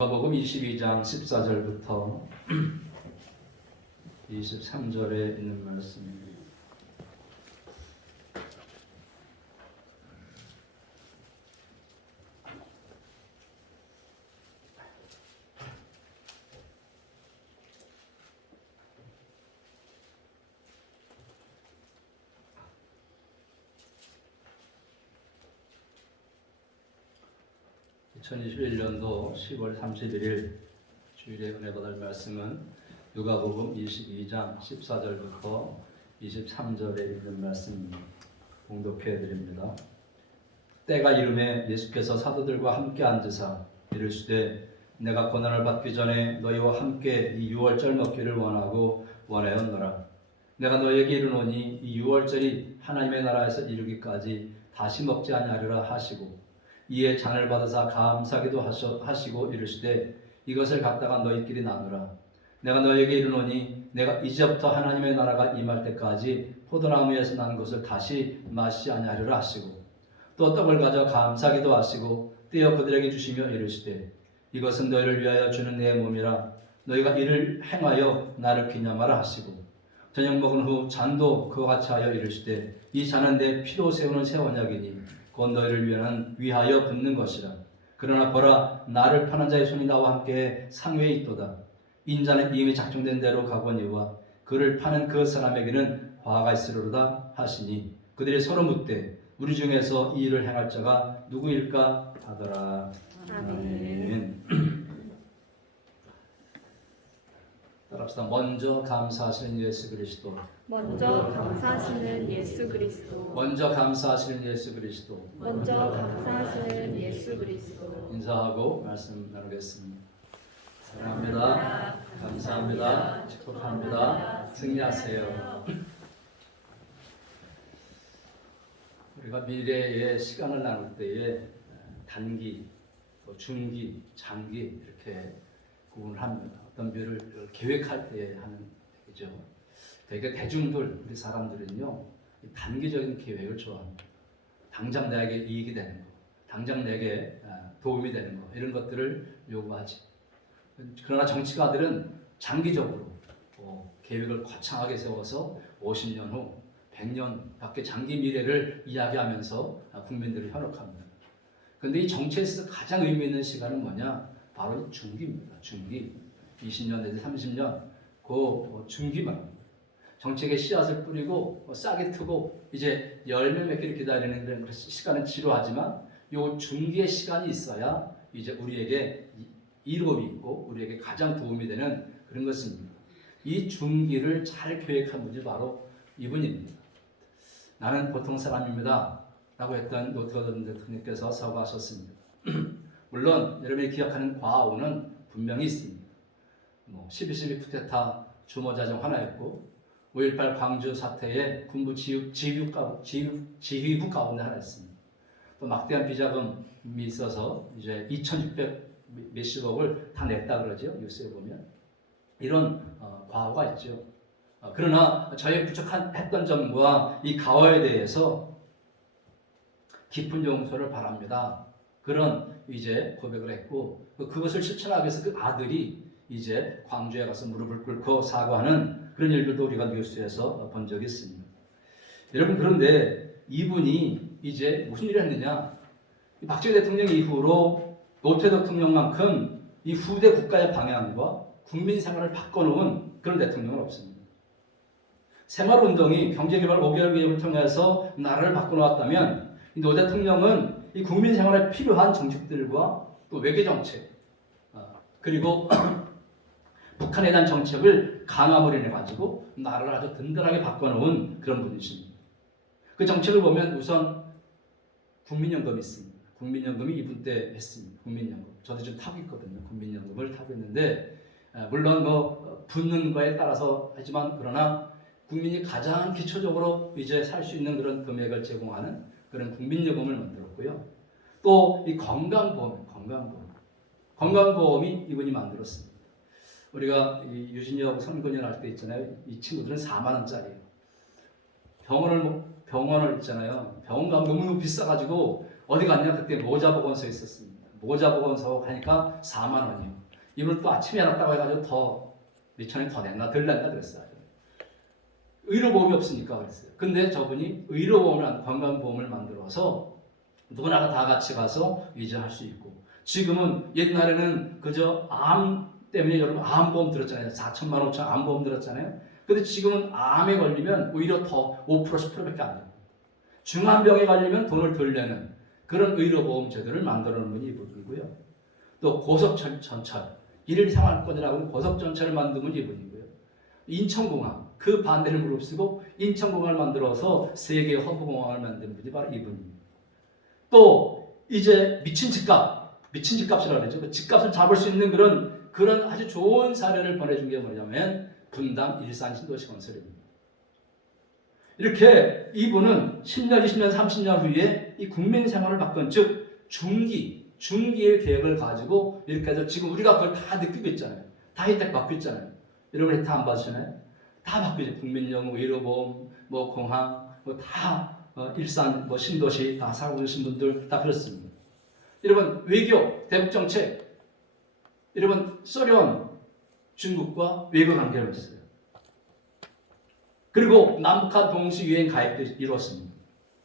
누가복음 22장 14절부터 23절에 있는 말씀입니다. (2021년도 10월 31일) 주일에 은혜 받을 말씀은 누가복음 22장 14절부터 23절에 있는 말씀입니다. 봉독해 드립니다. 때가 이르매 예수께서 사도들과 함께 앉으사 이르시되 내가 고난을 받기 전에 너희와 함께 이 유월절 먹기를 원하였노라. 내가 너희에게 이르노니 이 유월절이 하나님의 나라에서 이르기까지 다시 먹지 아니하리라 하시고 이에 잔을 받으사 감사기도 하시고 이르시되 이것을 갖다가 너희끼리 나누라. 내가 너희에게 이르노니 내가 이제부터 하나님의 나라가 임할 때까지 포도나무에서 난 것을 다시 마시지 아니하리라 하시고 또 떡을 가져 감사기도 하시고 떼어 그들에게 주시며 이르시되 이것은 너희를 위하여 주는 내 몸이라. 너희가 이를 행하여 나를 기념하라 하시고 저녁 먹은 후 잔도 그와 같이 하여 이르시되 이 잔은 내 피로 세우는 새 언약이니 곧 너희를 위하여 붓는 것이라. 그러나 보라, 나를 파는 자의 손이 나와 함께 상회에 있도다. 인자는 이미 작정된 대로 가거니와 그를 파는 그 사람에게는 화가 있으리로다 하시니 그들이 서로 묻되 우리 중에서 이 일을 행할 자가 누구일까 하더라. 아멘. 따라합시다. 먼저 감사하시는 예수 그리스도. 먼저 감사하시는 예수 그리스도. 먼저 감사하시는 예수 그리스도. 먼저 감사하시는 예수 그리스도. 인사하고 말씀 나누겠습니다. 사랑합니다. 감사합니다. 축복합니다. 승리하세요. 우리가 미래의 시간을 나눌 때에 단기, 중기, 장기 이렇게 구분을 합니다. 어떤 일을 계획할 때 하는 얘기죠. 되게 대중들, 우리 사람들은요, 단기적인 계획을 좋아합니다. 당장 나에게 이익이 되는 거, 당장 내게 도움이 되는 거, 이런 것들을 요구하지. 그러나 정치가들은 장기적으로 계획을 거창하게 세워서 50년 후, 100년 밖에 장기 미래를 이야기하면서 국민들을 현혹합니다. 그런데 이 정치에서 가장 의미 있는 시간은 뭐냐? 바로 중기입니다. 중기. 20년 내지 30년, 그 중기 말입니다. 정책에 씨앗을 뿌리고 싹이 트고 이제 열매 맺기를 기다리는 그런 시간은 지루하지만 요 중기의 시간이 있어야 이제 우리에게 이로움이 있고 우리에게 가장 도움이 되는 그런 것입니다. 이 중기를 잘 계획한 분이 바로 이분입니다. 나는 보통 사람입니다 라고 했던 노태우 대통령께서 서거하셨습니다. 물론 여러분이 기억하는 과오는 분명히 있습니다. 12.12 쿠데타 주모자정 하나였고 5.18 광주 사태에 군부 지휘부 가운데 하나였습니다. 또 막대한 비자금이 있어서 이제 2,600 몇십억을 다 냈다 그러죠. 뉴스에 보면 이런 과오가 있죠. 그러나 저희 부족했던 점과 이 과오에 대해서 깊은 용서를 바랍니다. 그런 이제 고백을 했고 그것을 실천하기 위해서 그 아들이 이제 광주에 가서 무릎을 꿇고 사과하는 그런 일들도 우리가 뉴스에서 본 적이 있습니다. 여러분, 그런데 이분이 이제 무슨 일을 했느냐? 박정희 대통령 이후로 노태우 대통령만큼 이 후대 국가의 방향과 국민 생활을 바꿔놓은 그런 대통령은 없습니다. 새마을운동이 경제개발 5개월 계획을 통해서 나라를 바꿔놓았다면 이 노 대통령은 이 국민 생활에 필요한 정책들과 또 외교정책 그리고 북한에 대한 정책을 강화를 해가지고 나라를 아주 든든하게 바꿔놓은 그런 분이십니다. 그 정책을 보면 우선 국민연금이 있습니다. 국민연금이 이분 때 했습니다. 국민연금. 저도 좀 타고 있거든요. 국민연금을 타고 있는데 물론 붙는 거에 따라서 하지만 그러나 국민이 가장 기초적으로 이제 살 수 있는 그런 금액을 제공하는 그런 국민연금을 만들었고요. 또 이 건강보험이 이분이 만들었습니다. 우리가 유진이하고 선근연 할 때 있잖아요. 이 친구들은 4만 원짜리예요. 병원을 있잖아요. 병원 가면 너무 비싸가지고 어디 갔냐? 그때 모자보건소에 있었습니다. 모자 보건소 하니까 4만 원이요. 이분은 또 아침에 일어났다고 해가지고 더 미천에 더 냈나 덜 냈나 그랬어요. 의료보험이 없으니까 그랬어요. 근데 저분이 의료보험을 건강보험을 만들어서 누구나 다 같이 가서 이제 할 수 있고, 지금은 옛날에는 그저 암 때문에 여러분 암보험 들었잖아요. 4천만 5천 암보험 들었잖아요. 근데 지금은 암에 걸리면 오히려 더 5% 10%밖에 안 돼요. 중환병에 걸리면 돈을 덜 내는 그런 의료보험 제도를 만들어 놓은 분이 이분이고요. 또 고속전철, 일일 생활권이라고 고속전철을 만든 분이 이분이고요. 인천공항, 그 반대를 무릅쓰고 인천공항을 만들어서 세계 허브공항을 만든 분이 바로 이분입니다. 또 이제 미친 집값이라고 그러죠. 그 집값을 잡을 수 있는 그런 아주 좋은 사례를 보내준 게 뭐냐면 분당 일산 신도시 건설입니다. 이렇게 이분은 10년, 20년, 30년 후에 이 국민 생활을 바꾼, 즉 중기의 계획을 가지고 이렇게 해서 지금 우리가 그걸 다 느끼고 있잖아요. 다 혜택 받고 있잖아요. 여러분 혜택 안 받으시나요? 다 받고 있죠. 국민연금, 의료보험, 뭐 공항, 뭐 다 일산, 뭐 신도시 다 살고 계신 분들 다 그렇습니다. 여러분 외교, 대북 정책, 여러분 소련, 중국과 외교 관계를 했어요. 그리고 남북한 동시유엔 가입도 이루었습니다.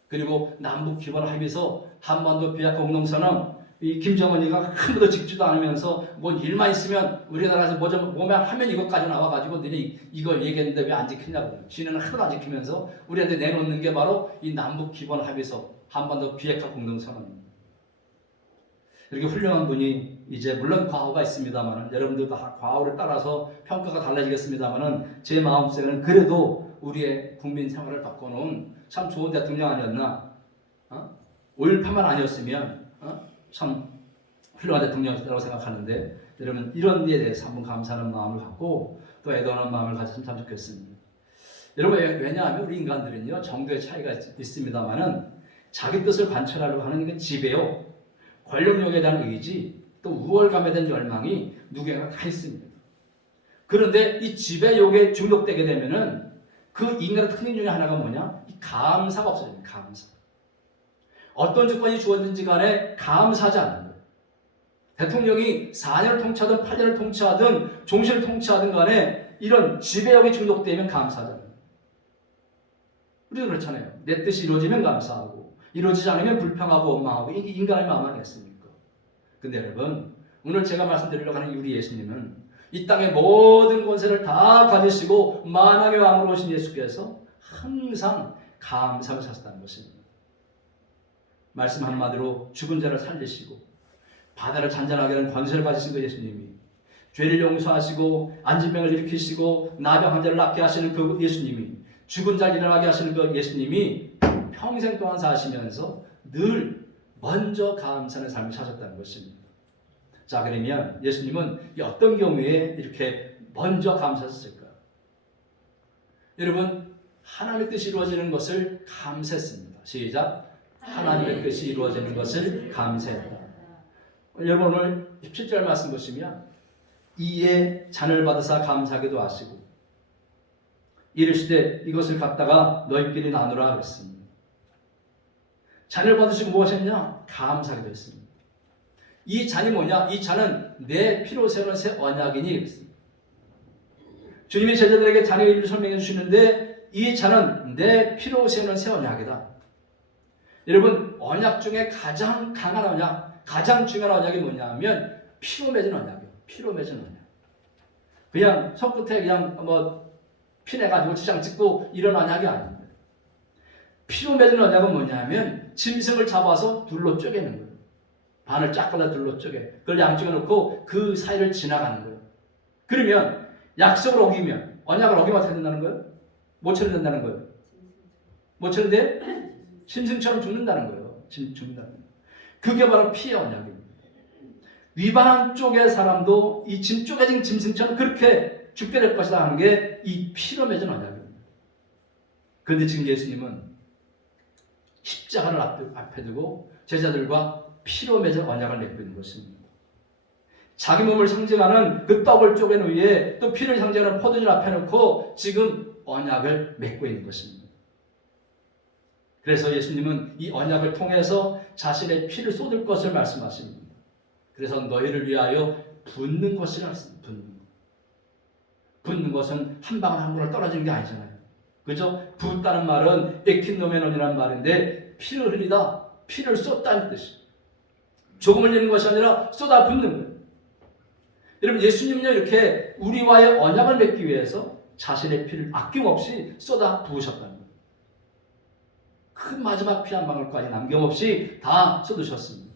그리고 남북 기본 합의서, 한반도 비핵화 공동선언, 이 김정은이가 한 번도 찍지도 않으면서 뭔 일만 있으면 우리나라에서 뭐만 하면 이것까지 나와가지고 너네 이거 얘기했는데 왜 안 지키냐고. 지네는 하나도 안 지키면서 우리한테 내놓는 게 바로 이 남북 기본 합의서, 한반도 비핵화 공동선언입니다. 이렇게 훌륭한 분이 이제 물론 과오가 있습니다만, 여러분들도 과오를 따라서 평가가 달라지겠습니다만, 제 마음속에는 그래도 우리의 국민 생활을 바꿔놓은 참 좋은 대통령 아니었나? 5.18만 아니었으면 참 훌륭한 대통령이라고 생각하는데, 여러분 이런 데에 대해서 한번 감사하는 마음을 갖고 또 애도하는 마음을 가졌으면 참 좋겠습니다. 여러분 왜냐하면 우리 인간들은요 정도의 차이가 있습니다만은 자기 뜻을 관철하려고 하는 게 지배요, 권력욕에 대한 의지, 또 우월감에 대한 열망이 누구에게나 다 있습니다. 그런데 이 지배욕에 중독되게 되면은 그 인간의 특징 중에 하나가 뭐냐? 이 감사가 없어집니다. 감사. 어떤 조건이 주어진지 간에 감사하지 않는 거예요. 대통령이 4년을 통치하든 8년을 통치하든 종신을 통치하든 간에 이런 지배욕에 중독되면 감사하지 않는 거예요. 우리도 그렇잖아요. 내 뜻이 이루어지면 감사하고 이루어지지 않으면 불평하고 원망하고, 이게 인간의 마음 아니겠습니까? 근데 여러분 오늘 제가 말씀드리려고 하는 우리 예수님은 이 땅의 모든 권세를 다 가지시고 만왕의 왕으로 오신 예수께서 항상 감사를 하셨다는 것입니다. 말씀 한마디로 죽은 자를 살리시고 바다를 잔잔하게 하는 권세를 가지신 그 예수님이, 죄를 용서하시고 안진병을 일으키시고 나병 환자를 낫게 하시는 그 예수님이, 죽은 자를 일어나게 하시는 그 예수님이 평생 동안 사시면서 늘 먼저 감사하는 삶을 사셨다는 것입니다. 자, 그러면 예수님은 어떤 경우에 이렇게 먼저 감사했을까요? 여러분, 하나님의 뜻이 이루어지는 것을 감사했습니다. 시작. 하나님의 뜻이 이루어지는 것을 감사했다. 여러분 오늘 17절 말씀 보시면 이에 잔을 받으사 감사하기도 하시고 이르시되 이것을 갖다가 너희끼리 나누라 그랬습니다. 잔을 받으시고 무엇했냐? 감사하기도 했습니다. 이 잔이 뭐냐? 이 잔은 내 피로 세우는 새 언약이니 그랬습니다. 주님이 제자들에게 잔의 의미를 설명해 주시는데 이 잔은 내 피로 세우는 새 언약이다. 여러분 언약 중에 가장 강한 언약, 가장 중요한 언약이 뭐냐면 피로 맺은 언약이에요. 피로 맺은 언약. 그냥 손끝에 그냥 피내가지고 지장 찍고 이런 언약이 아닙니다. 피로 맺은 언약은 뭐냐면 짐승을 잡아서 둘로 쪼개는 거예요. 반을 쫙 갈라 둘로 쪼개. 그걸 양쪽에 놓고 그 사이를 지나가는 거예요. 그러면 약속을 어기면, 언약을 어기면 어떻게 된다는 거예요? 뭐 처럼 된다는 거예요? 뭐 처럼 돼? 짐승처럼 죽는다는 거예요. 죽는다는 거예요. 그게 바로 피의 언약입니다. 위반한 쪽의 사람도 이 쪼개진 짐승처럼 그렇게 죽게 될 것이다 하는 게 이 피로 맺은 언약입니다. 그런데 지금 예수님은 십자가를 앞에 두고 제자들과 피로 맺은 언약을 맺고 있는 것입니다. 자기 몸을 상징하는 그 떡을 쪼갠 위에 또 피를 상징하는 포도주를 앞에 놓고 지금 언약을 맺고 있는 것입니다. 그래서 예수님은 이 언약을 통해서 자신의 피를 쏟을 것을 말씀하십니다. 그래서 너희를 위하여 붓는 것이라 했습니다. 붓는 것은 한 방울 한 방울 떨어지는 게 아니잖아요. 그죠? 붓다는 말은 에킨노메논이라는 말인데 피를 흘리다, 피를 쏟다는 뜻이에요. 조금 흘리는 것이 아니라 쏟아 붓는 거예요. 여러분, 예수님은요, 이렇게 우리와의 언약을 맺기 위해서 자신의 피를 아낌없이 쏟아 부으셨다는 거예요. 그 마지막 피 한 방울까지 남김없이 다 쏟으셨습니다.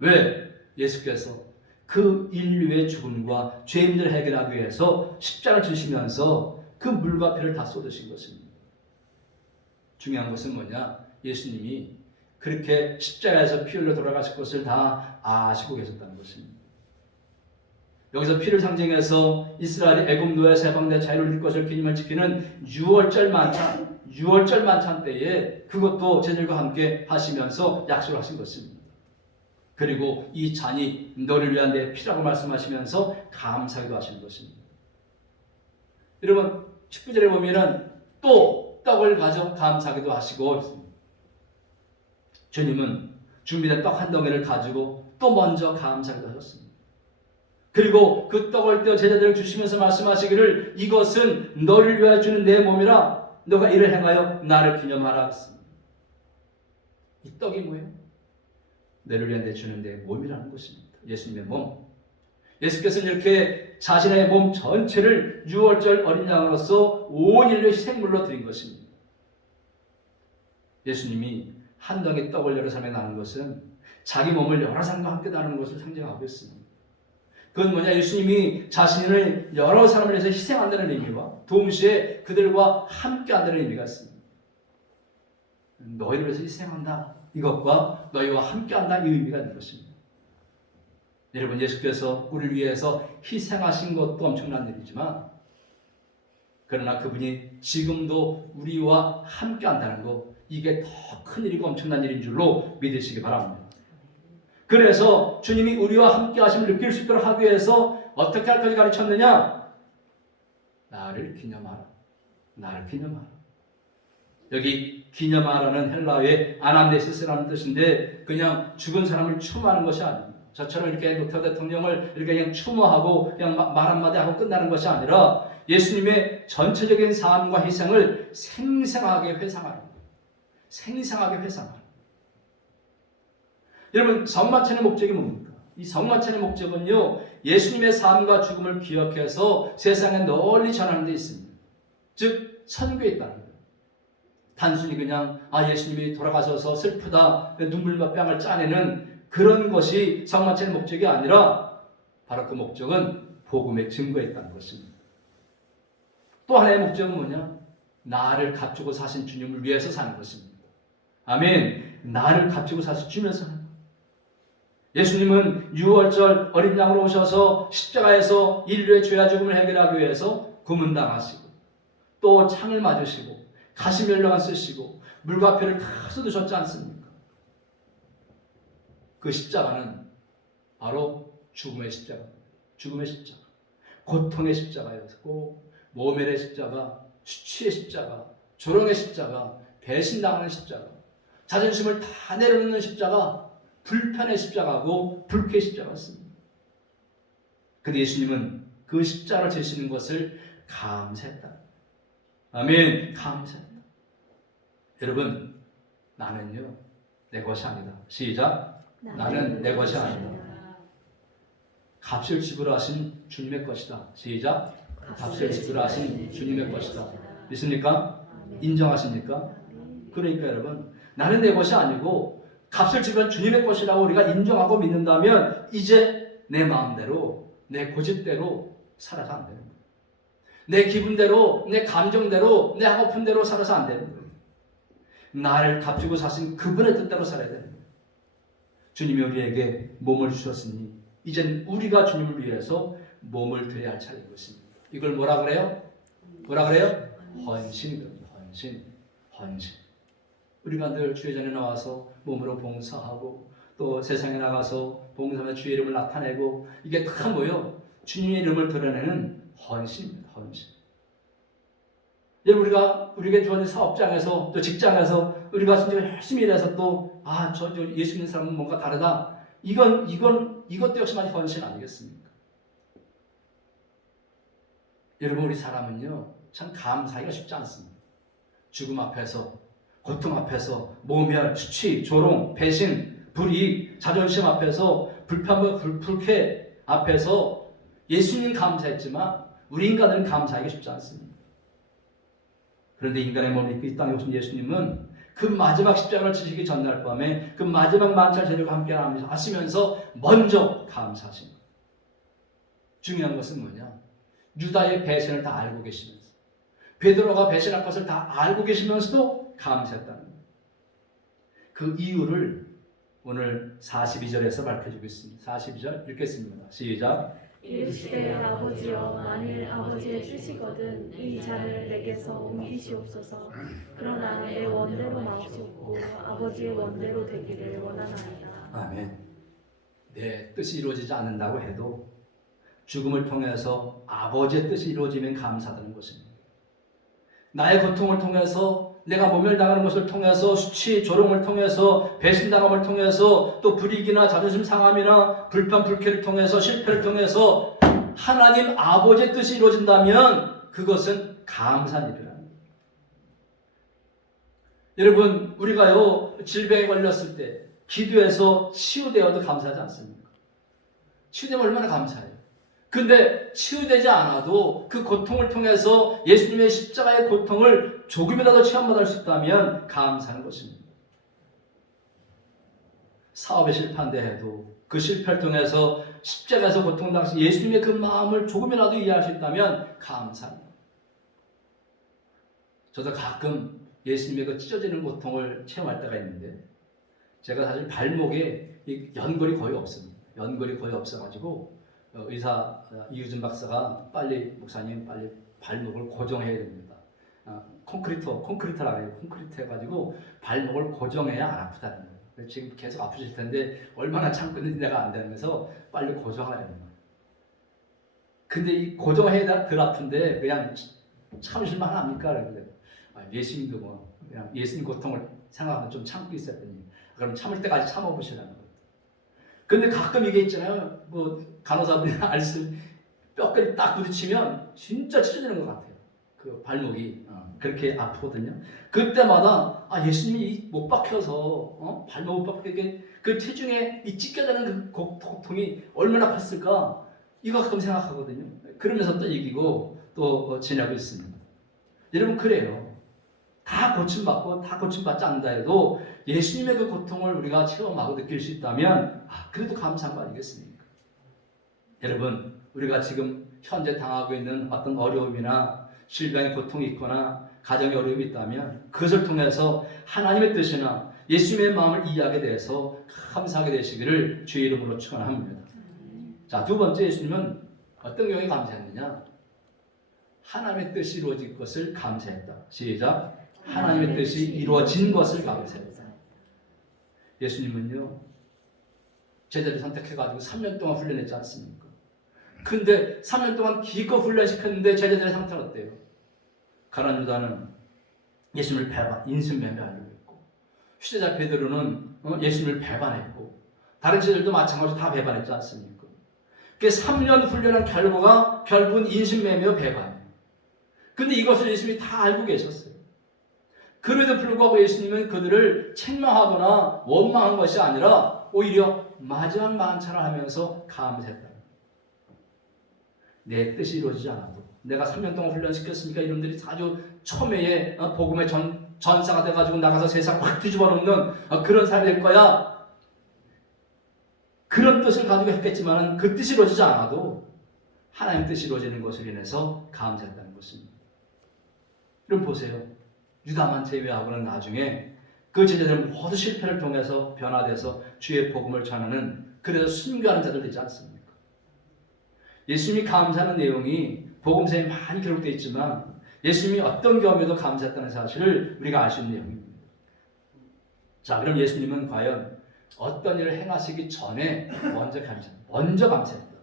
왜? 예수께서 그 인류의 죽음과 죄인들을 해결하기 위해서 십자가를 지시면서 그 물과 피를 다 쏟으신 것입니다. 중요한 것은 뭐냐? 예수님이 그렇게 십자가에서 피 흘려 돌아가실 것을 다 아시고 계셨다는 것입니다. 여기서 피를 상징해서 이스라엘이 애굽 노예에서 해방돼 자유를 얻을 것을 기념을 지키는 유월절 만찬 때에 그것도 제들과 함께 하시면서 약속을 하신 것입니다. 그리고 이 잔이 너를 위한 내 피라고 말씀하시면서 감사기도 하시는 것입니다. 여러분 19절에 보면은 또 떡을 가져 감사기도 하시고 있습니다. 주님은 준비된 떡 한 덩이를 가지고 또 먼저 감사기도 하셨습니다. 그리고 그 떡을 떼어 제자들에게 주시면서 말씀하시기를 이것은 너를 위하여 주는 내 몸이라 너가 이를 행하여 나를 기념하라 했습니다. 이 떡이 뭐예요? 너를 위하여 주는 내 몸이라는 것입니다. 예수님의 몸. 예수께서는 이렇게 자신의 몸 전체를 유월절 어린 양으로서 온 인류의 희생물로 드린 것입니다. 예수님이 한 덩이 떡을 여러 사람에 나눈 것은 자기 몸을 여러 사람과 함께 나누는 것을 상징하고 있습니다. 그건 뭐냐? 예수님이 자신을 여러 사람을 위해서 희생한다는 의미와 동시에 그들과 함께 한다는 의미가 있습니다. 너희를 위해서 희생한다. 이것과 너희와 함께 한다. 이 의미가 있는 것입니다. 여러분, 예수께서 우리를 위해서 희생하신 것도 엄청난 일이지만 그러나 그분이 지금도 우리와 함께 한다는 것, 이게 더 큰 일이고 엄청난 일인 줄로 믿으시기 바랍니다. 그래서 주님이 우리와 함께 하심을 느낄 수 있도록 하기 위해서 어떻게 할 것을 가르쳤느냐? 나를 기념하라. 나를 기념하라. 여기 기념하라는 헬라어의 아남네시스라는 뜻인데 그냥 죽은 사람을 추모하는 것이 아닙니다. 저처럼 이렇게 노태우 대통령을 이렇게 그냥 추모하고 그냥 말 한마디 하고 끝나는 것이 아니라 예수님의 전체적인 삶과 희생을 생생하게 회상하는 거예요. 생생하게 회상하는. 여러분, 성만찬의 목적이 뭡니까? 이 성만찬의 목적은요, 예수님의 삶과 죽음을 기억해서 세상에 널리 전하는 데 있습니다. 즉, 선교에 있다는 거예요. 단순히 그냥 예수님이 돌아가셔서 슬프다, 눈물과 뺨을 짜내는 그런 것이 성만찬의 목적이 아니라 바로 그 목적은 복음의 증거에 있다는 것입니다. 또 하나의 목적은 뭐냐? 나를 값주고 사신 주님을 위해서 사는 것입니다. 아멘. 나를 값주고 사신 주님을 사는 것. 예수님은 유월절 어린 양으로 오셔서 십자가에서 인류의 죄와 죽음을 해결하기 위해서 고문당하시고 또 창을 맞으시고 가시면류관 쓰시고 물과 피를 다 쏟으셨지 않습니까? 그 십자가는 바로 죽음의 십자가, 죽음의 십자가, 고통의 십자가였고 모멸의 십자가, 수치의 십자가, 조롱의 십자가, 배신당하는 십자가, 자존심을 다 내려놓는 십자가, 불편의 십자가고 불쾌의 십자가였습니다. 그런데 예수님은 그 십자가를 지시는 것을 감사했다. 아멘. 감사했다. 여러분, 나는요 내 것이 아니다. 시작. 나는 내 것이 아니다. 값을 지불하신 주님의 것이다. 시작. 값을 지불하신 주님의 것이다. 믿습니까? 인정하십니까? 그러니까 여러분, 나는 내 것이 아니고 값을 지불한 주님의 것이라고 우리가 인정하고 믿는다면 이제 내 마음대로, 내 고집대로 살아서 안 되는 거예요. 내 기분대로, 내 감정대로, 내 하고픈 대로 살아서 안 되는 거예요. 나를 값주고 사신 그분의 뜻대로 살아야 되는 거예요. 주님이 우리에게 몸을 주셨으니 이젠 우리가 주님을 위해서 몸을 드려야 할 차례인 것입니다. 이걸 뭐라 그래요? 뭐라 그래요? 헌신이거든요. 헌신. 우리가 늘 주의 전에 나와서 몸으로 봉사하고 또 세상에 나가서 봉사하며 주의 이름을 나타내고 이게 다 뭐예요? 주님의 이름을 드러내는 헌신입니다. 헌신. 여러분, 우리에게 주어진 사업장에서 또 직장에서 우리가 진짜 열심히 일해서 또 저 예수 믿는 사람은 뭔가 다르다. 이것도 역시만 헌신 아니겠습니까? 여러분, 우리 사람은요, 참 감사하기가 쉽지 않습니다. 죽음 앞에서, 고통 앞에서, 모멸, 수치, 조롱, 배신, 불이익, 자존심 앞에서, 불평과 불쾌 앞에서 예수님 감사했지만 우리 인간들은 감사하기 쉽지 않습니다. 그런데 인간의 몸을 입고 이 땅에 오신 예수님은 그 마지막 십자가를 지시기 전날 밤에 그 마지막 만찬 제물과 함께 하시면서 먼저 감사하신 것. 중요한 것은 뭐냐? 유다의 배신을 다 알고 계시면서, 베드로가 배신할 것을 다 알고 계시면서도 감사했다는 것. 그 이유를 오늘 42절에서 밝혀주고 있습니다. 42절 읽겠습니다. 시작. 이르시되 아버지여, 만일 아버지의 뜻이거든 이 잔을 내게서 옮기시옵소서. 그러나 내 원대로 마시옵고 아버지의 원대로 되기를 원하나이다. 아멘. 내 뜻이 이루어지지 않는다고 해도 죽음을 통해서 아버지의 뜻이 이루어지면 감사하는 것입니다. 나의 고통을 통해서, 내가 모멸당하는 것을 통해서, 수치, 조롱을 통해서, 배신당함을 통해서, 또 불이익이나 자존심 상함이나 불편, 불쾌를 통해서, 실패를 통해서 하나님 아버지의 뜻이 이루어진다면 그것은 감사한 일이랍니다. 여러분, 우리가요, 질병에 걸렸을 때 기도해서 치유되어도 감사하지 않습니까? 치유되면 얼마나 감사해요. 근데 치유되지 않아도 그 고통을 통해서 예수님의 십자가의 고통을 조금이라도 체험받을 수 있다면 감사하는 것입니다. 사업에 실패한다 해도 그 실패를 통해서 십자가에서 고통당시 예수님의 그 마음을 조금이라도 이해할 수 있다면 감사합니다. 저도 가끔 예수님의 그 찢어지는 고통을 체험할 때가 있는데, 제가 사실 발목에 연골이 거의 없습니다. 연골이 거의 없어가지고 의사 이유준 박사가 목사님 빨리 발목을 고정해야 됩니다. 콘크리트라고 해요. 콘크리트 해가지고 발목을 고정해야 안 아프다는 거예요. 지금 계속 아프실 텐데 얼마나 참고 있는지 내가 안 되면서 빨리 고정하라는 거예요. 근데 이 고정해야 덜 아픈데 그냥 참으실만 합니까? 예수님도 뭐 그냥 예수님 고통을 생각하면 좀 참고 있어야 되니, 그럼 참을 때까지 참아보시라는 거예요. 근데 가끔 이게 있잖아요. 뭐 간호사분이나 알수 뼈까지 딱 부딪히면 진짜 찢어지는 것 같아요. 그 발목이 그렇게 아프거든요. 그때마다 예수님이 못 박혀서 발목 못 박히게 그 체중에 이 찢겨지는 그 고통이 얼마나 컸을까, 이거 가끔 생각하거든요. 그러면서 또 이기고 또 지내고 있습니다. 여러분, 그래요. 다 고침받고 다 고침받지 않는다 해도 예수님의 그 고통을 우리가 체험하고 느낄 수 있다면 그래도 감사한 거 아니겠습니까? 여러분, 우리가 지금 현재 당하고 있는 어떤 어려움이나 질병의 고통이 있거나 가정의 어려움이 있다면 그것을 통해서 하나님의 뜻이나 예수님의 마음을 이해하게 돼서 감사하게 되시기를 주의 이름으로 축원합니다. 자, 두 번째, 예수님은 어떤 경우에 감사했느냐? 하나님의 뜻이 이루어질 것을 감사했다. 시작. 하나님의 뜻이 이루어진 것을 감사했다. 예수님은요, 제자를 선택해가지고 3년 동안 훈련했지 않습니까? 근데 3년 동안 기껏 훈련시켰는데 제자들의 상태는 어때요? 가룟 유다는 예수님을 인신매매하려고 했고, 휴대자 베드로는 예수님을 배반했고, 다른 제자들도 마찬가지로 다 배반했지 않습니까? 그 3년 훈련한 결국은 인신매매와 배반이에요. 근데 이것을 예수님이 다 알고 계셨어요. 그럼에도 불구하고 예수님은 그들을 책망하거나 원망한 것이 아니라 오히려 마지막 만찬을 하면서 감사했다. 내 뜻이 이루어지지 않아도, 내가 3년 동안 훈련시켰으니까 이놈들이 아주 초매에 복음의 전사가 돼가지고 나가서 세상 확 뒤집어 놓는 그런 사람이 될 거야. 그런 뜻을 가지고 했겠지만 그 뜻이 이루어지지 않아도 하나님 뜻이 이루어지는 것을 인해서 감사했다는 것입니다. 그럼 보세요. 유다만 제외하고는 나중에 그 제자들은 모두 실패를 통해서 변화돼서 주의 복음을 전하는, 그래서 순교하는 자들 되지 않습니까? 예수님이 감사하는 내용이 복음서에 많이 기록되어 있지만 예수님이 어떤 경우에도 감사했다는 사실을 우리가 알 수 있는 내용입니다. 자, 그럼 예수님은 과연 어떤 일을 행하시기 전에 먼저 감사했다.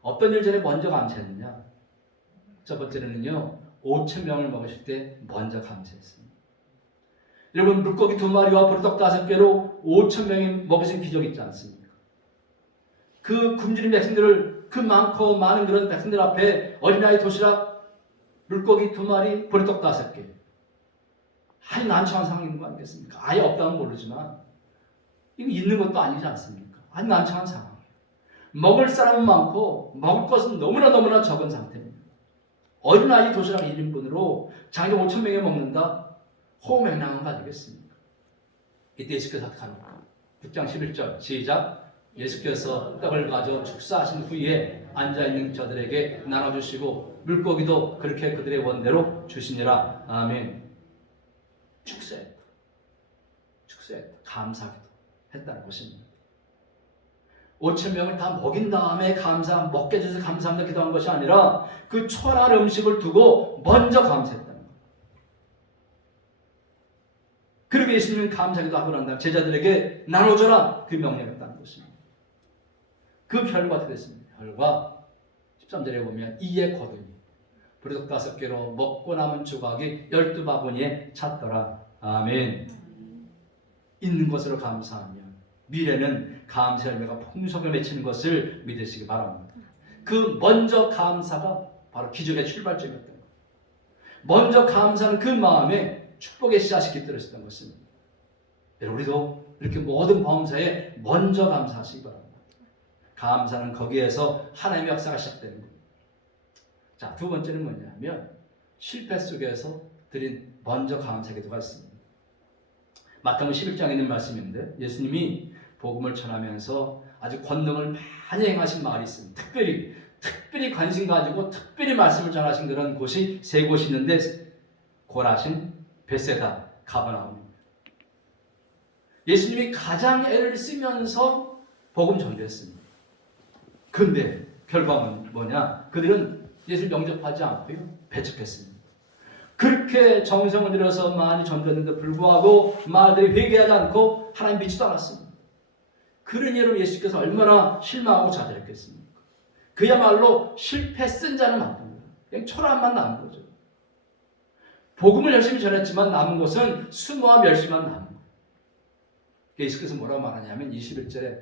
어떤 일 전에 먼저 감사했느냐? 첫 번째는요, 5,000명을 먹으실 때 먼저 감사했습니다. 여러분, 물고기 2마리와 보리떡 5개로 5,000명이 먹으신 기적이 있지 않습니까? 그 굶주린 백성들을, 그 많고 많은 그런 백성들 앞에 어린아이 도시락, 물고기 2마리, 보리떡 5개. 아주 난처한 상황이 있는 거 아니겠습니까? 아예 없다면 모르지만 이거 있는 것도 아니지 않습니까? 아주 난처한 상황이에요. 먹을 사람은 많고 먹을 것은 너무나 적은 상태입니다. 어린아이 도시락 1인분으로 장기 5,000명이 먹는다? 호명량은 가지겠습니까? 이때 예수께서 하노라. 6장 11절 시작. 예수께서 떡을 가져 축사하신 후에 앉아있는 저들에게 나눠주시고 물고기도 그렇게 그들의 원대로 주시니라. 아멘. 축사했다. 감사기도 했다는 것입니다. 5,000명을 다 먹인 다음에 먹게 해주셔서 감사합니다 기도한 것이 아니라 그 초라한 음식을 두고 먼저 감사했다는 거예요. 그리고 예수님은 감사기도 하고 난 다음 제자들에게 나눠줘라 그 명령했다는 것입니다. 그 결과 어떻게 됐습니까? 결과 13절에 보면 이에 거두니 보리떡 5개로 먹고 남은 조각이 12바구니에 찼더라. 아멘. 있는 것으로 감사하며 미래는 감사 열매가 풍성을 맺히는 것을 믿으시기 바랍니다. 그 먼저 감사가 바로 기적의 출발점이었던 거예요. 먼저 감사하는 그 마음에 축복의 씨앗이 깃들어있었던 것입니다. 우리도 이렇게 모든 범사에 먼저 감사하시기 바랍니다. 감사는 거기에서 하나님의 역사가 시작되는 거예요. 자, 두 번째는 뭐냐면 실패 속에서 드린 먼저 감사 기도가 있습니다. 마태복음 11장에 있는 말씀인데 예수님이 복음을 전하면서 아주 권능을 많이 행하신 말이 있습니다. 특별히 관심 가지고 특별히 말씀을 전하신 그런 곳이 3곳이 있는데 고라신, 벳세다, 가버나움입니다. 예수님이 가장 애를 쓰면서 복음 전도했습니다. 그런데 결과는 뭐냐? 그들은 예수를 영접하지 않고요, 배척했습니다. 그렇게 정성을 들여서 많이 전도했는데 불구하고 말들이 회개하지 않고 하나님 믿지도 않았습니다. 그러니 여러분 예수께서 얼마나 실망하고 좌절했겠습니까? 그야말로 실패 쓴 자는 많은 거예요. 그냥 초라함만 남은 거죠. 복음을 열심히 전했지만 남은 것은 수모와 멸시만 남은 거예요. 예수께서 뭐라고 말하냐면 21절에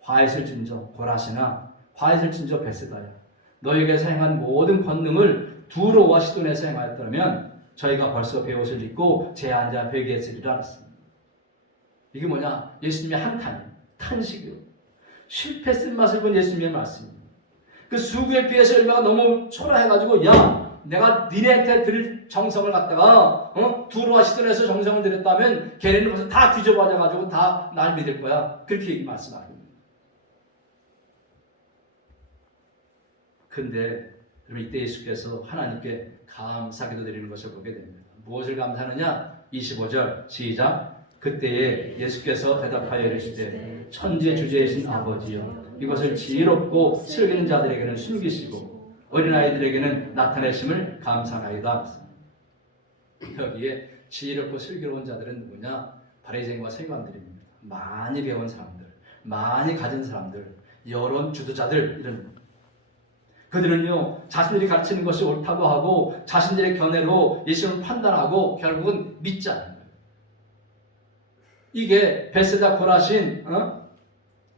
화잇을 진저 고라시나 화잇을 진저 벳세다야 너에게서 행한 모든 권능을 두로와 시돈에서 행하였다면 저희가 벌써 베옷을 입고 제 앉아 회개했으리라 했습니다. 이게 뭐냐? 예수님의 한탄, 탄식이요. 실패 쓴맛을 본 예수님의 말씀입니다. 그 수구에 비해서 얼마가 너무 초라해가지고 야 내가 니네한테 드릴 정성을 갖다가 두로와 시돈에서 정성을 드렸다면 걔네는 벌써 다 뒤져봐져가지고 다 날 믿을 거야. 그렇게 말씀합니다. 근데 이때 예수께서 하나님께 감사기도 드리는 것을 보게 됩니다. 무엇을 감사하느냐? 25절 시작. 그때에 예수께서 대답하여 이르시되 천지의 주제이신 아버지여 이것을 지혜롭고 슬기는 자들에게는 숨기시고 어린아이들에게는 나타내심을 감사하나이다. 여기에 지혜롭고 슬기로운 자들은 누구냐? 바리새인과 서기관들입니다. 많이 배운 사람들, 많이 가진 사람들, 여론 주도자들 이런 겁니다. 그들은요 자신들이 가르치는 것이 옳다고 하고 자신들의 견해로 예수님을 판단하고 결국은 믿지 않는 거예요. 이게 벳세다 고라신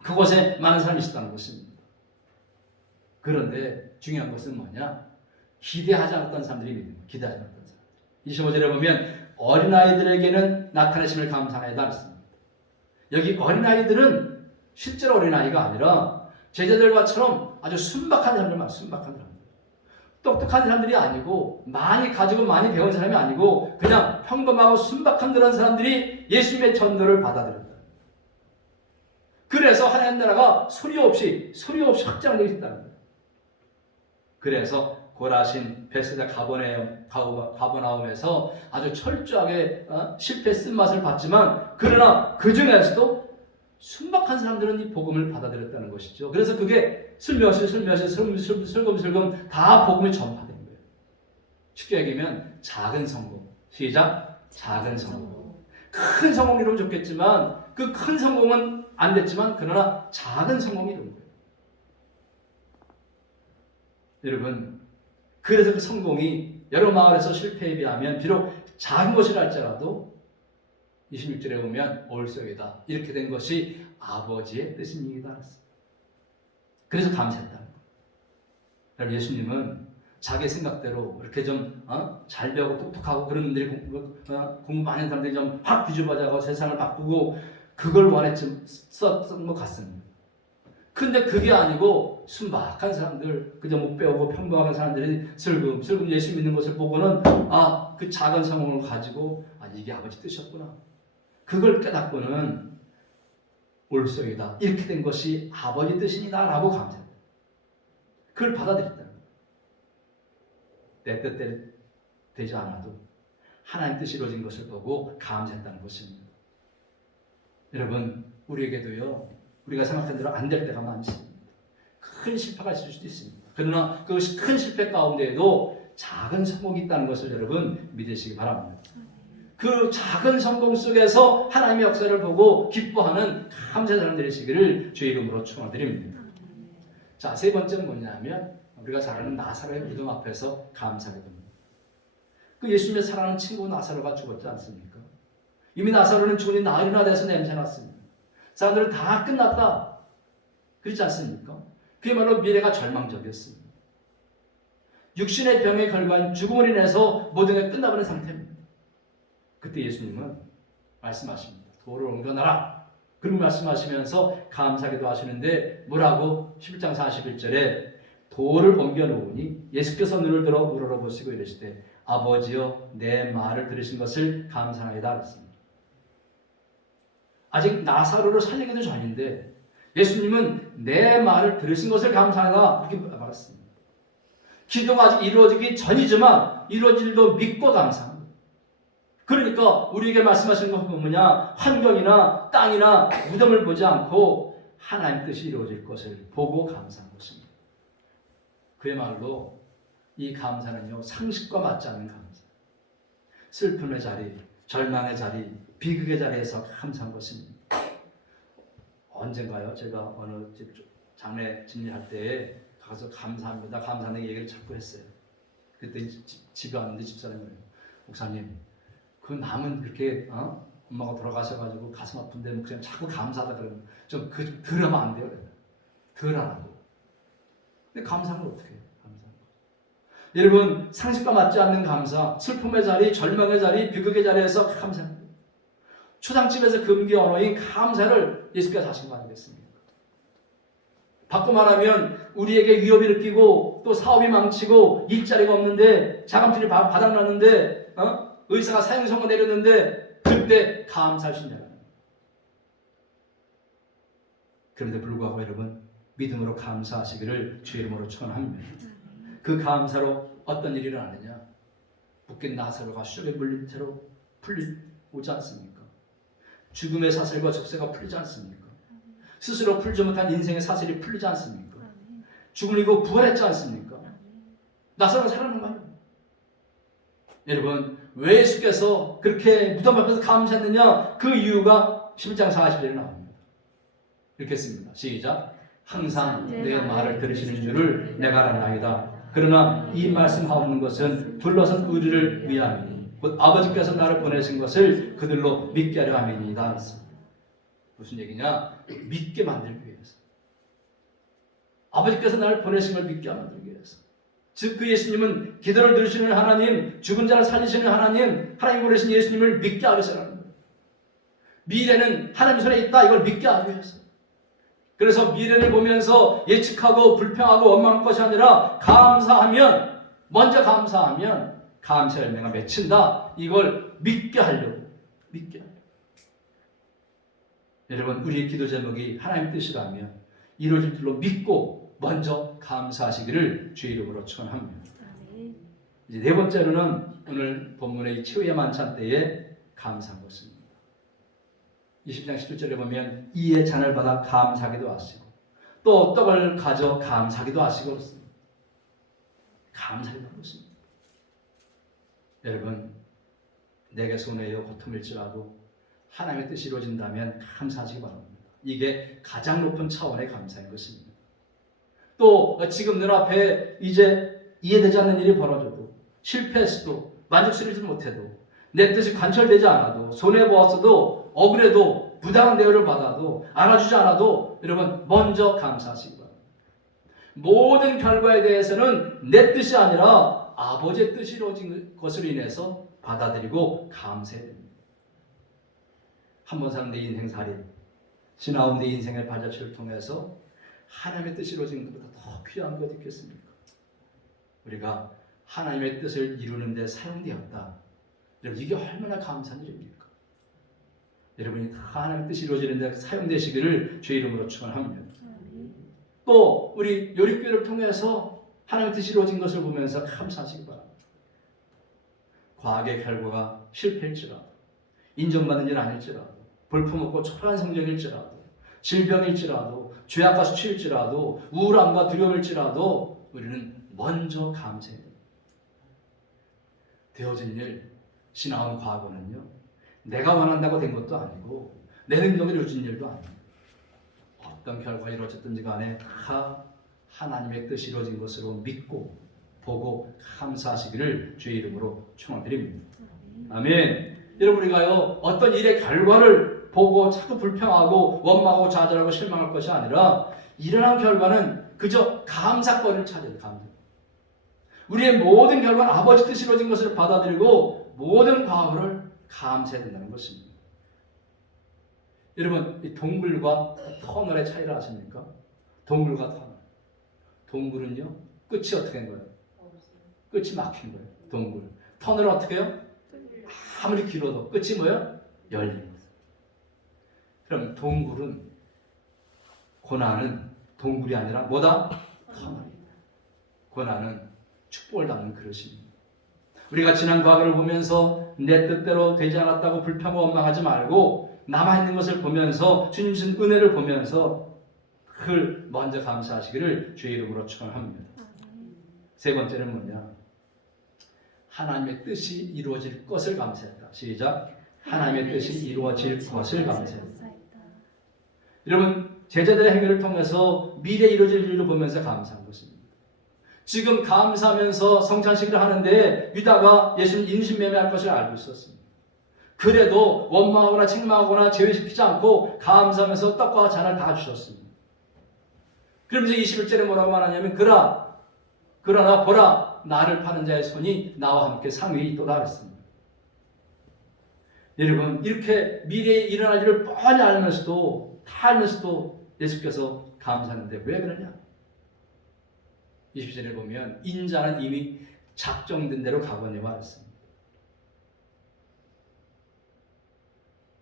그곳에 많은 사람이 있었다는 것입니다. 그런데 중요한 것은 뭐냐? 기대하지 않았던 사람들이 믿는 거예요. 기대하지 않았던 사람들. 25절에 보면 어린아이들에게는 나타내심을 감사하다 했습니다. 여기 어린아이들은 실제로 어린아이가 아니라 제자들과처럼 아주 순박한 사람들만 순박한 사람들. 똑똑한 사람들이 아니고 많이 가지고 많이 배운 사람이 아니고 그냥 평범하고 순박한 그런 사람들이 예수님의 전도를 받아들였다. 그래서 하나님 나라가 소리 없이 확장되고 있다는 거예요. 그래서 고라신, 벳세다, 가버나움에서 아주 철저하게 실패 쓴맛을 봤지만 그러나 그 중에서도 순박한 사람들은 이 복음을 받아들였다는 것이죠. 그래서 그게 슬며시 슬금슬금 다 복음이 전파된 거예요. 쉽게 얘기하면 작은 성공. 시작. 작은 성공. 큰 성공을 이루면 좋겠지만 그 큰 성공은 안 됐지만 그러나 작은 성공이 이룬 거예요. 여러분 그래서 그 성공이 여러 마을에서 실패에 비하면 비록 작은 것이라 할지라도 26절에 보면 올소이다. 이렇게 된 것이 아버지의 뜻입니다. 그래서 감사했다. 그러니까 예수님은 자기 생각대로 이렇게 좀 잘 배우고 똑똑하고 그런 분들이 공부 많이 하는 사람들이 좀 확 뒤집어져가고 세상을 바꾸고 그걸 원했던 것 같습니다. 근데 그게 아니고 순박한 사람들, 그저 못 배우고 평범한 사람들이 슬금슬금 예수 믿는 것을 보고는 그 작은 성공을 가지고 이게 아버지 뜻이었구나. 그걸 깨닫고는 올소이다. 이렇게 된 것이 아버지 뜻이니다라고 감사합니다. 그걸 받아들였다. 내 뜻대로 되지 않아도 하나님 뜻이 이루어진 것을 보고 감사했다는 것입니다. 여러분, 우리에게도요, 우리가 생각한 대로 안 될 때가 많습니다. 큰 실패가 있을 수도 있습니다. 그러나 그 큰 실패 가운데에도 작은 성공이 있다는 것을 여러분 믿으시기 바랍니다. 그 작은 성공 속에서 하나님의 역사를 보고 기뻐하는 감사의 사람 되시기를 주의 이름으로 축원드립니다. 자, 세 번째는 뭐냐면 우리가 잘 아는 나사로의 무덤 앞에서 감사하게 됩니다. 그 예수님의 사랑하는 친구 나사로가 죽었지 않습니까? 이미 나사로는 죽으니 나흘이나 돼서 냄새났습니다. 사람들은 다 끝났다. 그렇지 않습니까? 그야말로 미래가 절망적이었습니다. 육신의 병의 결과인 죽음을 인해서 모든 게 끝나버린 상태입니다. 그때 예수님은 말씀하십니다. 돌을 옮겨놔라. 그리고 말씀하시면서 감사하기도 하시는데 뭐라고? 11장 41절에 돌을 옮겨놓으니 예수께서 눈을 들어 우러러보시고 이르시되 아버지여 내 말을 들으신 것을 감사하나이다 했습니다. 아직 나사로를 살리기도 전인데 예수님은 내 말을 들으신 것을 감사하다 이렇게 말했습니다. 기도가 아직 이루어지기 전이지만 이루어질 일도 믿고 감사합니다. 그러니까 우리에게 말씀하시는 것은 뭐냐? 환경이나 땅이나 무덤을 보지 않고 하나님 뜻이 이루어질 것을 보고 감사한 것입니다. 그야말로 이 감사는요, 상식과 맞지 않는 감사. 슬픔의 자리, 절망의 자리, 비극의 자리에서 감사한 것입니다. 언젠가요? 제가 어느 집 장례 진리할 때에 가서 감사합니다. 감사하는 얘기를 자꾸 했어요. 그때 집에 왔는데 집사람이 목사님, 그 남은 그렇게 엄마가 돌아가셔가지고 가슴 아픈데 뭐 그냥 자꾸 감사하다 그러면 좀 들으면 안 돼요. 들으라고. 근데 감사는 어떻게 해요? 여러분, 상식과 맞지 않는 감사, 슬픔의 자리, 절망의 자리, 비극의 자리에서 감사합니다. 초상집에서 금기 언어인 감사를 예수께서 하신 거 아니겠습니까? 바꿔 말하면 우리에게 위협이 느끼고 또 사업이 망치고 일자리가 없는데 자금줄이 바닥났는데 의사가 사형 선고 내렸는데 그때 감사하신다는 거예요. 그런데 불구하고 여러분 믿음으로 감사하시기를 주의 이름으로 축원합니다. 그 감사로 어떤 일이 일어나느냐? 묶인 나사로가 수족에 물린 채로 오지 않습니까? 죽음의 사슬과 족쇄가 풀리지 않습니까? 스스로 풀지 못한 인생의 사슬이 풀리지 않습니까? 죽음을 이고 부활했지 않습니까? 나사로가 살아난 거예요. 여러분, 왜 예수께서 그렇게 무덤 앞에서 감사했느냐? 그 이유가 11장 40절에 나옵니다. 읽겠습니다. 시작. 항상 내 말을 들으시는 줄을 내가 알아나이다. 그러나 이 말씀하옵는 것은 둘러선 의리를 위함이니 곧 아버지께서 나를 보내신 것을 그들로 믿게 하려 함이니이다. 무슨 얘기냐? 믿게 만들기 위해서. 아버지께서 나를 보내신 걸 믿게 만들기 위해서. 즉 그 예수님은 기도를 들으시는 하나님, 죽은 자를 살리시는 하나님, 하나님 보내신 예수님을 믿게 하기 위해서라는 거예요. 미래는 하나님 손에 있다, 이걸 믿게 하기 위해서. 그래서 미래를 보면서 예측하고 불평하고 원망할 것이 아니라 감사하면, 먼저 감사하면 감사의 열매가 맺힌다. 이걸 믿게 하려고. 믿게 하려고. 여러분, 우리의 기도 제목이 하나님 뜻이라면 이루어질 줄로 믿고 먼저 감사하시기를 주의 이름으로 축원합니다. 이제 네 번째로는 오늘 본문의 치유의 만찬 때에 감사한 것입니다. 20장 17절에 보면 이에 잔을 받아 감사하기도 하시고 또 떡을 가져 감사하기도 하시고 그렇습니다. 감사하기도 하십니다. 여러분, 내게 손해요 고통일지라도 하나님의 뜻이 이루어진다면 감사하시기 바랍니다. 이게 가장 높은 차원의 감사인 것입니다. 또 지금 눈앞에 이제 이해되지 않는 일이 벌어져도 실패했어도 만족스럽지 못해도 내 뜻이 관철되지 않아도 손해보았어도 억울해도 부당한 대우를 받아도 알아주지 않아도 여러분 먼저 감사하시기 바랍니다. 모든 결과에 대해서는 내 뜻이 아니라 아버지의 뜻이 이루어진 것으로 인해서 받아들이고 감사해야 됩니다. 한 번 사는 내 인생살이, 지나온 내 인생의 발자취를 통해서 하나님의 뜻이 이루어진 것보다 더 귀한 것 있겠습니까? 우리가 하나님의 뜻을 이루는 데 사용되었다. 여러분, 이게 얼마나 감사한 일입니까? 여러분이 다 하나님의 뜻이 이루어지는 데 사용되시기를 주의 이름으로 축원합니다. 또 우리 요리교회를 통해서 하나님의 뜻이 이루어진 것을 보면서 감사하시기 바랍니다. 과학의 결과가 실패일지라도, 인정받는 일 아닐지라도, 볼품없고 초라한 성적일지라도, 질병일지라도, 죄악과 수치일지라도, 우울함과 두려움일지라도 우리는 먼저 감사해야 됩니다. 되어진 일, 지나온 과거는요, 내가 원한다고 된 것도 아니고 내 능력이 이루어진 일도 아닙니다. 어떤 결과가 이루어졌든지 간에 다 하나님의 뜻이 이루어진 것으로 믿고 보고 감사하시기를 주의 이름으로 축원드립니다. 아멘. 여러분, 우리가요 어떤 일의 결과를 보고 자꾸 불평하고 원망하고 좌절하고 실망할 것이 아니라 일어난 결과는 그저 감사거리를 찾아야 돼요. 감사. 우리의 모든 결과는 아버지 뜻이 이루어진 것을 받아들이고 모든 과거를 감사해야 된다는 것입니다. 여러분, 이 동굴과 터널의 차이를 아십니까? 동굴과 터널. 동굴은요, 끝이 어떻게 된 거예요? 끝이 막힌 거예요. 동굴. 터널은 어떻게 해요? 아무리 길어도 끝이 뭐예요? 열립니다. 그럼 동굴은, 고난은 동굴이 아니라 뭐다? 터널입니다. 고난은 축복을 담는 그릇입니다. 우리가 지난 과거를 보면서 내 뜻대로 되지 않았다고 불평하고 원망하지 말고 남아있는 것을 보면서 주님 주신 은혜를 보면서 그걸 먼저 감사하시기를 주의 이름으로 축원합니다. 세 번째는 뭐냐? 하나님의 뜻이 이루어질 것을 감사했다. 시작. 하나님의 뜻이 이루어질 것을 감사했다. 여러분, 제자들의 행위를 통해서 미래에 이루어질 일을 보면서 감사한 것입니다. 지금 감사하면서 성찬식을 하는데 유다가 예수님 인신매매할 것을 알고 있었습니다. 그래도 원망하거나 책망하거나 제외시키지 않고 감사하면서 떡과 잔을 다 주셨습니다. 그러면서 21절에 뭐라고 말하냐면 그러나 보라, 나를 파는 자의 손이 나와 함께 상위에 있도다 했습니다. 여러분, 이렇게 미래에 일어날 일을 뻔히 알면서도 다 알면서도 예수께서 감사하는데 왜 그러냐? 20절에 보면 인자는 이미 작정된 대로 가거니와 했습니다.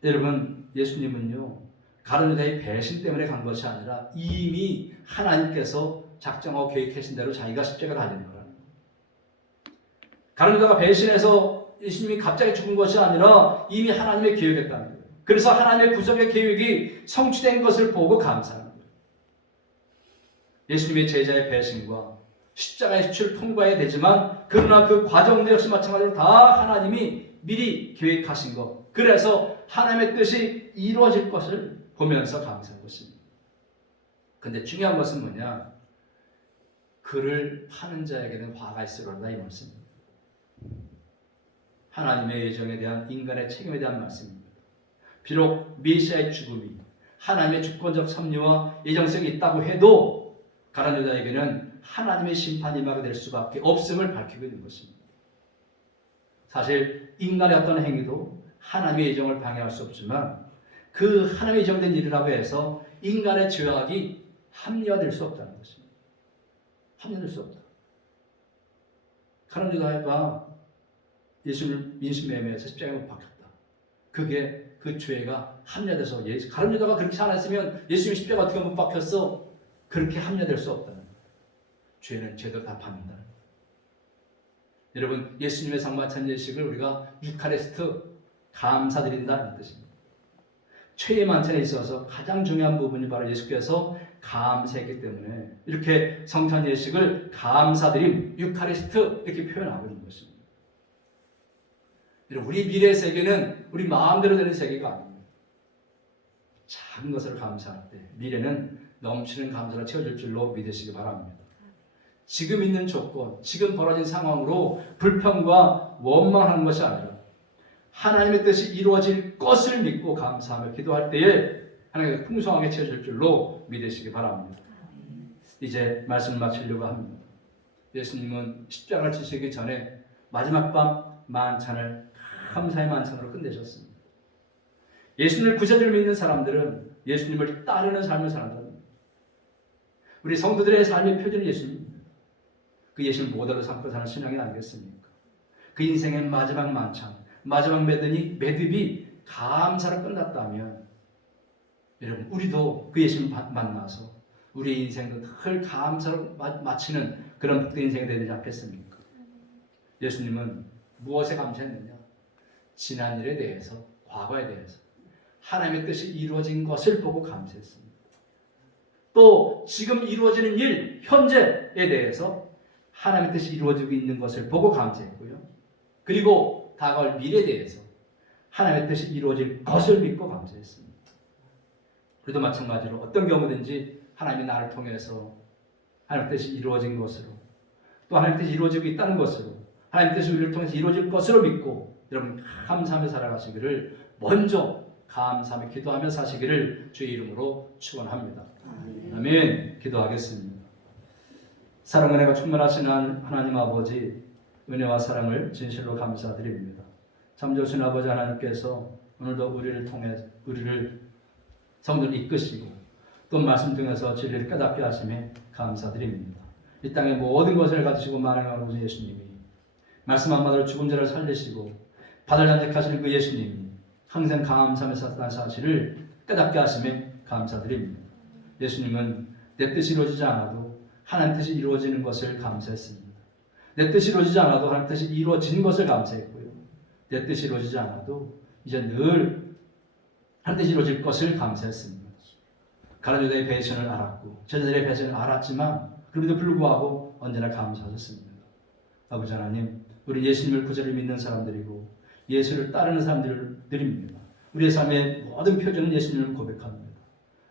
여러분, 예수님은요 가룟 유다의 배신 때문에 간 것이 아니라 이미 하나님께서 작정하고 계획하신 대로 자기가 십자가를 달리는 거라는 거예요. 가룟 유다가 배신해서 예수님이 갑자기 죽은 것이 아니라 이미 하나님의 계획했다는 거예요. 그래서 하나님의 구속의 계획이 성취된 것을 보고 감사하는 거예요. 예수님의 제자의 배신과 십자가의 수치를 통과해야 되지만 그러나 그 과정도 역시 마찬가지로 다 하나님이 미리 계획하신 것, 그래서 하나님의 뜻이 이루어질 것을 보면서 감사한 것입니다. 그런데 중요한 것은 뭐냐? 그를 파는 자에게는 화가 있으리로다, 이 말씀입니다. 하나님의 예정에 대한 인간의 책임에 대한 말씀입니다. 비록 메시아의 죽음이 하나님의 주권적 섭리와 예정성이 있다고 해도 가룟 유다에게는 하나님의 심판이 임하게 될 수밖에 없음을 밝히고 있는 것입니다. 사실 인간의 어떤 행위도 하나님의 예정을 방해할 수 없지만 그 하나님의 예정된 일이라고 해서 인간의 죄악이 합리화될 수 없다는 것입니다. 합리화될 수 없다. 가룟 유다가 예수를 인신매매해서 십자가에 못 박혔다. 그게 그 죄가 합리화돼서 가룟 유다가 그렇게 안 했으면 예수님 십자가 어떻게 못 박혔어? 그렇게 합리화될 수 없다는 거예요. 죄는 죄도 다 받는다. 여러분, 예수님의 상마찬 예식을 우리가 유카리스트 감사드린다는 뜻입니다. 최애 만찬에 있어서 가장 중요한 부분이 바로 예수께서 감사했기 때문에 이렇게 성찬 예식을 감사드림, 유카리스트 이렇게 표현하고 있는 것입니다. 우리 미래의 세계는 우리 마음대로 되는 세계가 아닙니다. 작은 것을 감사할 때 미래는 넘치는 감사로 채워질 줄로 믿으시기 바랍니다. 지금 있는 조건, 지금 벌어진 상황으로 불평과 원망하는 것이 아니라 하나님의 뜻이 이루어질 것을 믿고 감사하며 기도할 때에 하나님께서 풍성하게 채워질 줄로 믿으시기 바랍니다. 이제 말씀을 마치려고 합니다. 예수님은 십자가를 지시기 전에 마지막 밤 만찬을 감사의 만찬으로 끝내셨습니다. 예수님을 구세주로 믿는 사람들은 예수님을 따르는 삶을 산다. 우리 성도들의 삶의 표준은 예수님입니다. 그 예수님 모델로 삼고 사는 신앙이 아니겠습니까? 그 인생의 마지막 만찬, 마지막 매듭이 감사로 끝났다면 여러분 우리도 그 예수님 만나서 우리의 인생도 늘 감사로 마치는 그런 복된 인생이 되지 않겠습니까? 예수님은 무엇에 감사했느냐? 지난 일에 대해서, 과거에 대해서 하나님의 뜻이 이루어진 것을 보고 감사했습니다. 또 지금 이루어지는 일, 현재에 대해서 하나님의 뜻이 이루어지고 있는 것을 보고 감사했고요. 그리고 다가올 미래에 대해서 하나님의 뜻이 이루어질 것을 믿고 감사했습니다. 우리도 마찬가지로 어떤 경우든지 하나님이 나를 통해서 하나님의 뜻이 이루어진 것으로 또 하나님의 뜻이 이루어지고 있다는 것으로 하나님의 뜻이 우리를 통해서 이루어질 것으로 믿고 여러분 감사하며 살아가시기를 먼저 감사하며 기도하며 사시기를 주의 이름으로 축원합니다. 아멘. 기도하겠습니다. 사랑 은혜가 충만하신 하나님 아버지 은혜와 사랑을 진실로 감사드립니다. 참 좋으신 아버지 하나님께서 오늘도 우리를 통해 우리를 성도를 이끄시고 또 말씀 중에서 진리를 깨닫게 하심에 감사드립니다. 이 땅의 모든 것을 가지시고 만행하는 예수님이 말씀 한마디로 죽은 자를 살리시고 바다를 단식하시는 그 예수님이 항상 감사하며 사는 사실을 깨닫게 하심에 감사드립니다. 예수님은 내 뜻이 이루어지지 않아도 하나님 뜻이 이루어지는 것을 감사했습니다. 내 뜻이 이루어지지 않아도 하나님 뜻이 이루어지는 것을 감사했고요. 내 뜻이 이루어지지 않아도 이제 늘 하나님 뜻이 이루어질 것을 감사했습니다. 가룟유다의 배신을 알았고 제자들의 배신을 알았지만 그럼에도 불구하고 언제나 감사하셨습니다. 아버지 하나님, 우리 예수님을 구주로 믿는 사람들이고 예수를 따르는 사람들입니다. 우리의 삶의 모든 표정은 예수님을 고백합니다.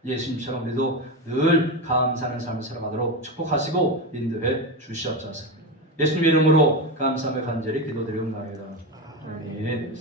예수님처럼 우리도 늘 감사하는 삶을 살아가도록 축복하시고 인도해 주시옵소서. 예수님 이름으로 감사하며 간절히 기도드리옵나이다. 아멘.